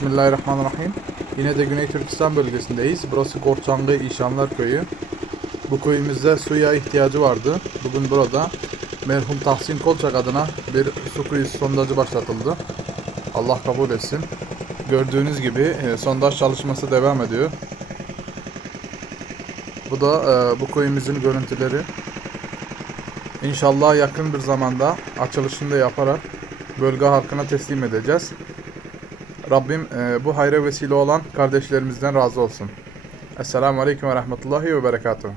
Bismillahirrahmanirrahim. Yine de Güney Türkistan bölgesindeyiz. Burası Gorçanlı İşanlar Köyü. Bu köyümüzde suya ihtiyacı vardı. Bugün burada merhum Tahsin Kolçak adına bir su kuyusu sondajı başlatıldı. Allah kabul etsin. Gördüğünüz gibi e, sondaj çalışması devam ediyor. Bu da e, bu köyümüzün görüntüleri. İnşallah yakın bir zamanda açılışını da yaparak bölge halkına teslim edeceğiz. Rabbim e, bu hayra vesile olan kardeşlerimizden razı olsun. Esselamu Aleyküm ve Rahmetullahi ve Berekatuhu.